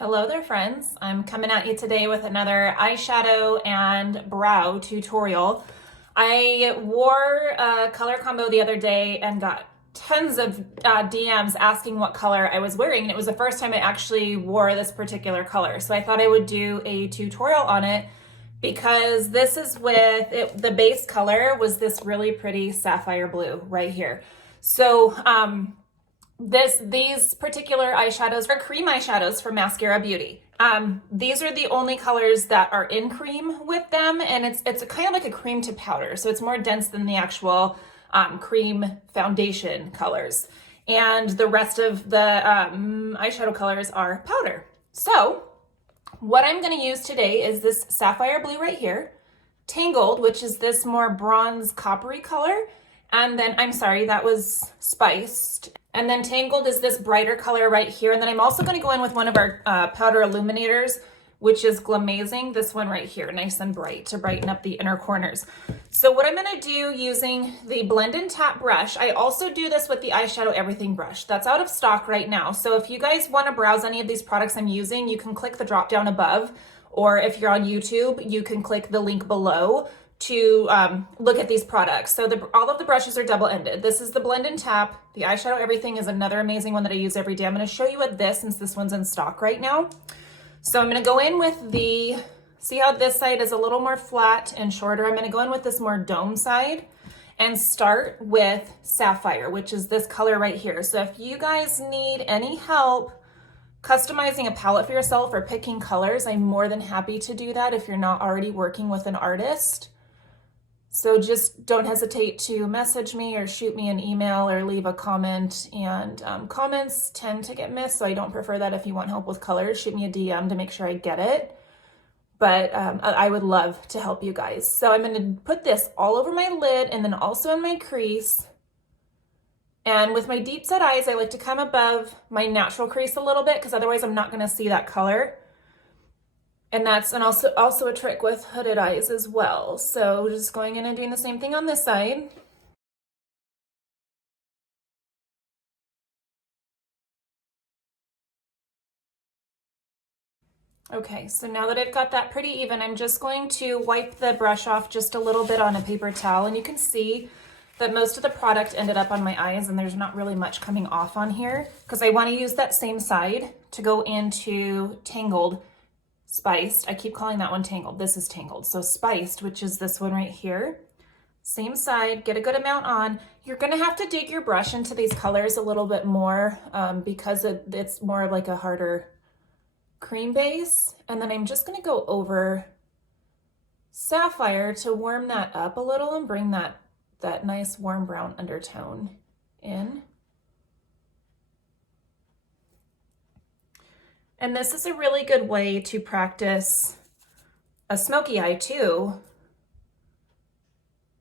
Hello there, friends. I'm coming at you today with another eyeshadow and brow tutorial. I wore a color combo the other day and got tons of DMs asking what color I was wearing, and it was the first time I actually wore this particular color. So I thought I would do a tutorial on it because this is with it, the base color was this really pretty sapphire blue right here. So these particular eyeshadows are cream eyeshadows from Mascara Beauty. These are the only colors that are in cream with them, and it's kind of like a cream to powder, so it's more dense than the actual cream foundation colors. And the rest of the eyeshadow colors are powder. So what I'm going to use today is this sapphire blue right here, Tangled, which is this more bronze coppery color, and then, I'm sorry, that was Spiced. And then Tangled is this brighter color right here. And then I'm also gonna go in with one of our powder illuminators, which is Glamazing, this one right here, nice and bright to brighten up the inner corners. So what I'm gonna do using the Blend and Tap brush, I also do this with the Eyeshadow Everything brush. That's out of stock right now. So if you guys wanna browse any of these products I'm using, you can click the drop down above, or if you're on YouTube, you can click the link below to look at these products. So all of the brushes are double-ended. This is the Blend and Tap. The Eyeshadow Everything is another amazing one that I use every day. I'm gonna show you with this since this one's in stock right now. So I'm gonna go in with see how this side is a little more flat and shorter? I'm gonna go in with this more dome side and start with Sapphire, which is this color right here. So if you guys need any help customizing a palette for yourself or picking colors, I'm more than happy to do that if you're not already working with an artist. So just don't hesitate to message me or shoot me an email or leave a comment. And comments tend to get missed, so I don't prefer that. If you want help with colors, shoot me a DM to make sure I get it. But I would love to help you guys. So I'm going to put this all over my lid and then also in my crease. And with my deep set eyes, I like to come above my natural crease a little bit because otherwise I'm not going to see that color. And that's also a trick with hooded eyes as well. So just going in and doing the same thing on this side. Okay, so now that I've got that pretty even, I'm just going to wipe the brush off just a little bit on a paper towel, and you can see that most of the product ended up on my eyes and there's not really much coming off on here because I want to use that same side to go into Tangled. Spiced, I keep calling that one Tangled. This is Tangled. So Spiced, which is this one right here. Same side, get a good amount on. You're gonna have to dig your brush into these colors a little bit more because it's more of like a harder cream base. And then I'm just gonna go over Sapphire to warm that up a little and bring that nice warm brown undertone in. And this is a really good way to practice a smoky eye too,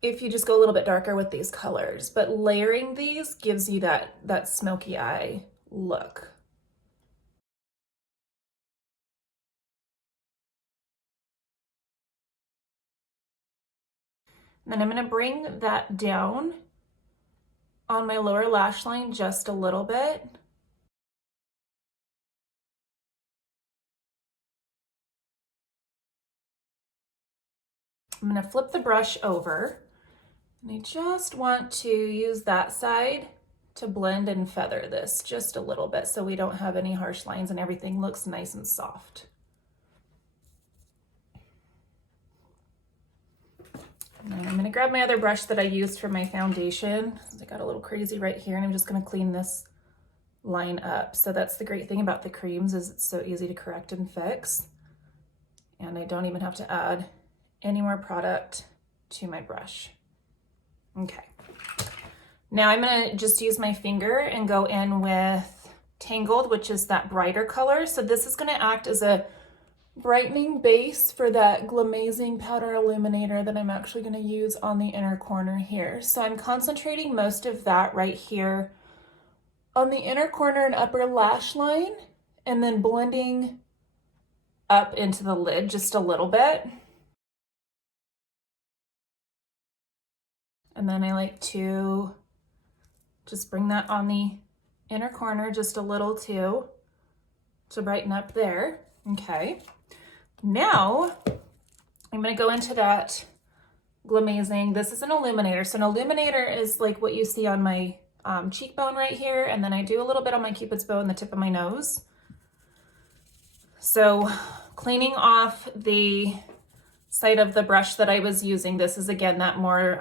if you just go a little bit darker with these colors. But layering these gives you that smoky eye look. And then I'm going to bring that down on my lower lash line just a little bit. I'm going to flip the brush over, and I just want to use that side to blend and feather this just a little bit so we don't have any harsh lines and everything looks nice and soft. And then I'm going to grab my other brush that I used for my foundation. I got a little crazy right here, and I'm just going to clean this line up. So that's the great thing about the creams, is it's so easy to correct and fix. And I don't even have to add any more product to my brush. Okay. Now I'm gonna just use my finger and go in with Tangled, which is that brighter color. So this is gonna act as a brightening base for that Glamazing powder illuminator that I'm actually gonna use on the inner corner here. So I'm concentrating most of that right here on the inner corner and upper lash line, and then blending up into the lid just a little bit. And then I like to just bring that on the inner corner just a little too. to brighten up there. Okay. Now I'm going to go into that Glamazing. This is an Illuminator. So an Illuminator is like what you see on my cheekbone right here. And then I do a little bit on my Cupid's bow and the tip of my nose. So cleaning off the side of the brush that I was using. This is again that more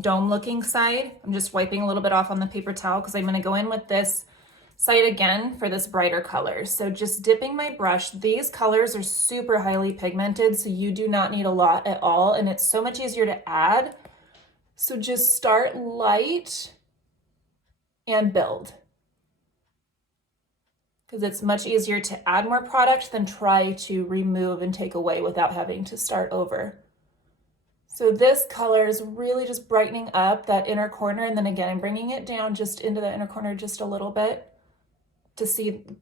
dome looking side. I'm just wiping a little bit off on the paper towel because I'm going to go in with this side again for this brighter color. So just dipping my brush. These colors are super highly pigmented, so you do not need a lot at all, and it's so much easier to add. So just start light and build, because it's much easier to add more product than try to remove and take away without having to start over. So this color is really just brightening up that inner corner, and then again I'm bringing it down just into the inner corner just a little bit to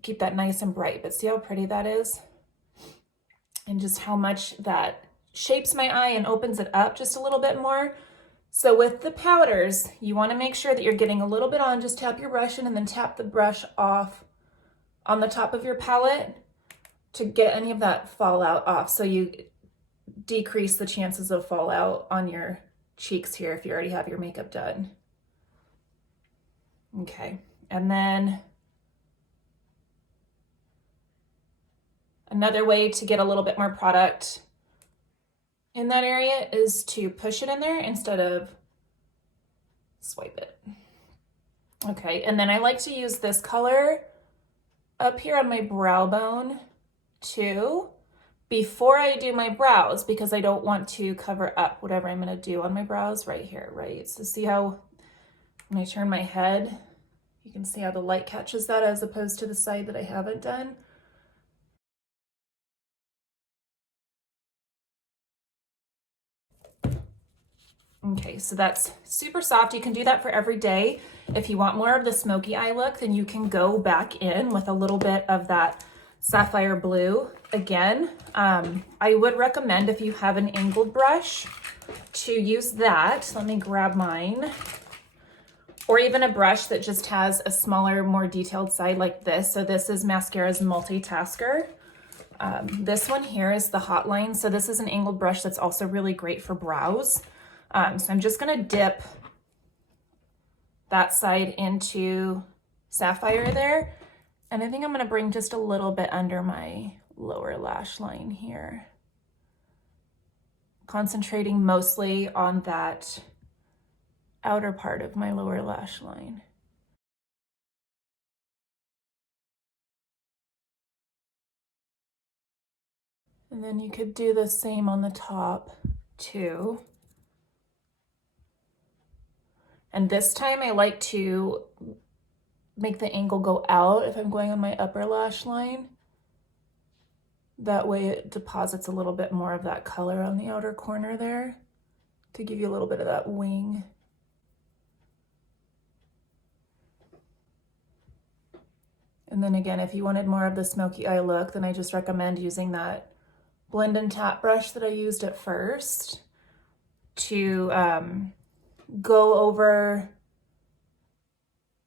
keep that nice and bright. But see how pretty that is? And just how much that shapes my eye and opens it up just a little bit more. So with the powders, you want to make sure that you're getting a little bit on. Just tap your brush in and then tap the brush off on the top of your palette to get any of that fallout off. So you decrease the chances of fallout on your cheeks here if you already have your makeup done. Okay, and then another way to get a little bit more product in that area is to push it in there instead of swipe it. Okay, and then I like to use this color up here on my brow bone too before I do my brows, because I don't want to cover up whatever I'm going to do on my brows right here, right? So see how when I turn my head, you can see how the light catches that as opposed to the side that I haven't done. Okay, so that's super soft. You can do that for every day. If you want more of the smoky eye look, then you can go back in with a little bit of that sapphire blue. Again, I would recommend, if you have an angled brush, to use that. Let me grab mine. Or even a brush that just has a smaller, more detailed side like this. So this is Mascara's Multitasker. This one here is the Hotline. So this is an angled brush that's also really great for brows. So I'm just gonna dip that side into sapphire there. And I think I'm gonna bring just a little bit under my lower lash line here. Concentrating mostly on that outer part of my lower lash line. And then you could do the same on the top too. And this time I like to make the angle go out if I'm going on my upper lash line. That way it deposits a little bit more of that color on the outer corner there to give you a little bit of that wing. And then again, if you wanted more of the smoky eye look, then I just recommend using that blend and tap brush that I used at first to go over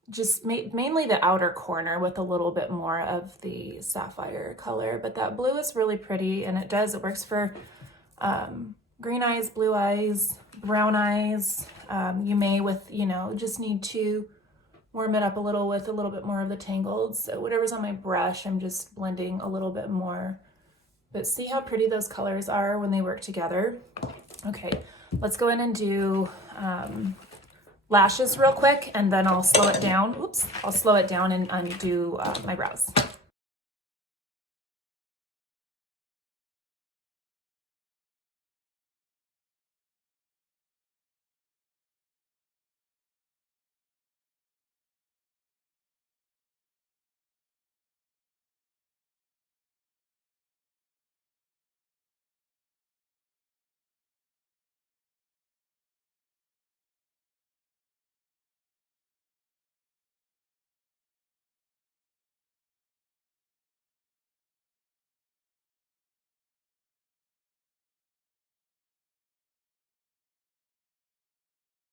just mainly the outer corner with a little bit more of the sapphire color. But that blue is really pretty, and it works for green eyes, blue eyes, brown eyes. You may just need to warm it up a little with a little bit more of the tangled. So whatever's on my brush, I'm just blending a little bit more. But see how pretty those colors are when they work together? Okay, let's go in and do lashes real quick, and then I'll slow it down. Oops, I'll slow it down and undo my brows.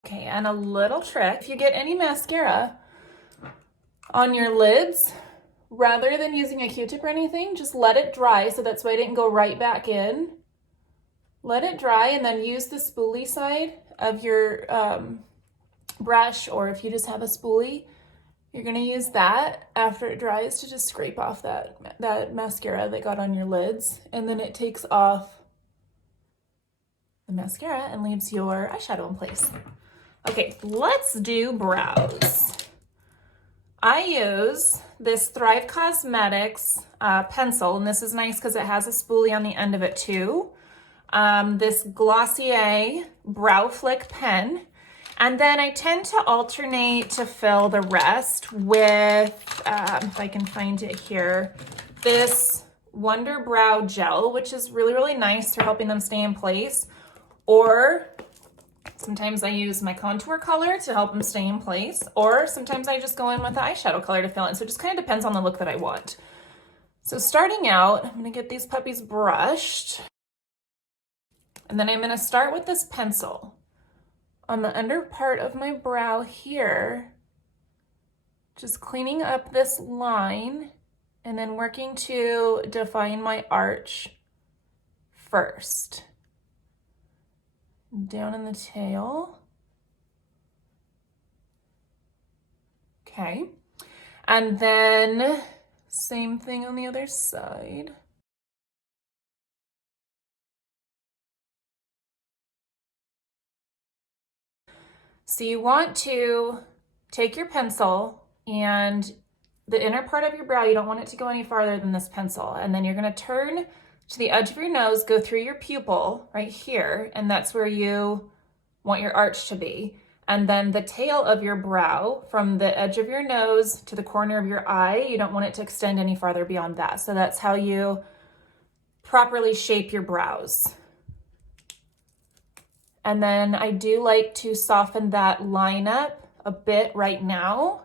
Okay, and a little trick, if you get any mascara on your lids rather than using a Q-tip or anything, just let it dry, so that's why I didn't go right back in. Let it dry and then use the spoolie side of your brush, or if you just have a spoolie, you're gonna use that after it dries to just scrape off that mascara that got on your lids, and then it takes off the mascara and leaves your eyeshadow in place. Okay, let's do brows. I use this Thrive Cosmetics pencil, and this is nice because it has a spoolie on the end of it too. This Glossier Brow Flick pen. And then I tend to alternate to fill the rest with, if I can find it here, this Wonder Brow Gel, which is really, really nice for helping them stay in place. Or sometimes I use my contour color to help them stay in place. Or sometimes I just go in with the eyeshadow color to fill in. So it just kind of depends on the look that I want. So starting out, I'm gonna get these puppies brushed. And then I'm gonna start with this pencil on the under part of my brow here, just cleaning up this line and then working to define my arch first. Down in the tail. Okay. And then same thing on the other side. So you want to take your pencil and the inner part of your brow, you don't want it to go any farther than this pencil. And then you're gonna turn to the edge of your nose, go through your pupil right here, and that's where you want your arch to be. And then the tail of your brow, from the edge of your nose to the corner of your eye, you don't want it to extend any farther beyond that. So that's how you properly shape your brows. And then I do like to soften that line up a bit right now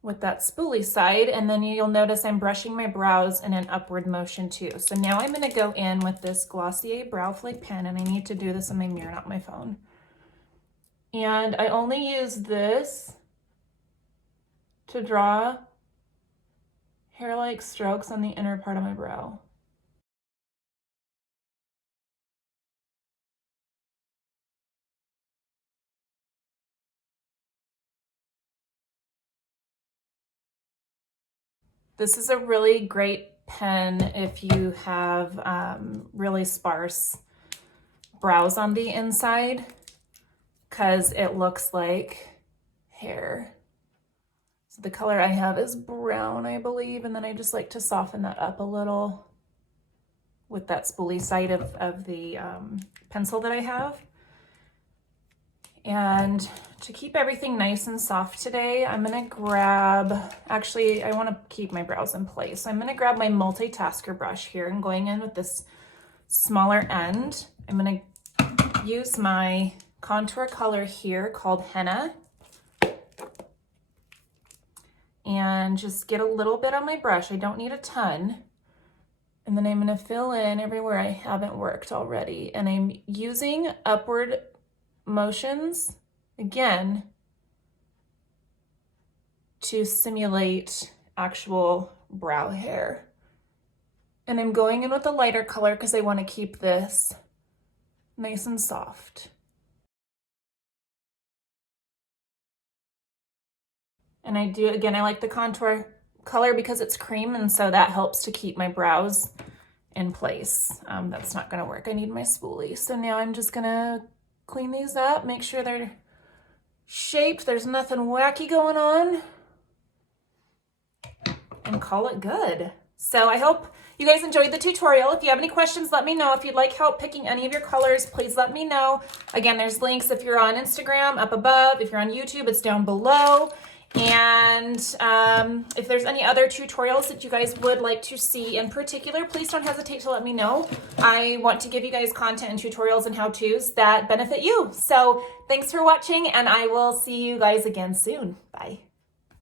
with that spoolie side. And then you'll notice I'm brushing my brows in an upward motion too. So now I'm gonna go in with this Glossier Brow Flick pen, and I need to do this on my mirror, not my phone. And I only use this to draw hair-like strokes on the inner part of my brow. This is a really great pen if you have really sparse brows on the inside, because it looks like hair. So the color I have is brown, I believe, and then I just like to soften that up a little with that spoolie side of the pencil that I have. And to keep everything nice and soft today, I'm gonna grab, actually, I wanna keep my brows in place. I'm gonna grab my multitasker brush here and going in with this smaller end. I'm gonna use my contour color here called Henna and just get a little bit on my brush. I don't need a ton. And then I'm gonna fill in everywhere I haven't worked already. And I'm using upward motions again to simulate actual brow hair. And I'm going in with a lighter color because I want to keep this nice and soft. And I do, again, I like the contour color because it's cream, and so that helps to keep my brows in place. That's not gonna work. I need my spoolie. So now I'm just gonna clean these up, make sure they're shaped, there's nothing wacky going on, and call it good. So I hope you guys enjoyed the tutorial. If you have any questions, let me know. If you'd like help picking any of your colors, please let me know. Again, there's links if you're on Instagram up above. If you're on YouTube, it's down below. And if there's any other tutorials that you guys would like to see in particular, please don't hesitate to let me know. I want to give you guys content and tutorials and how-tos that benefit you. So thanks for watching, and I will see you guys again soon. Bye.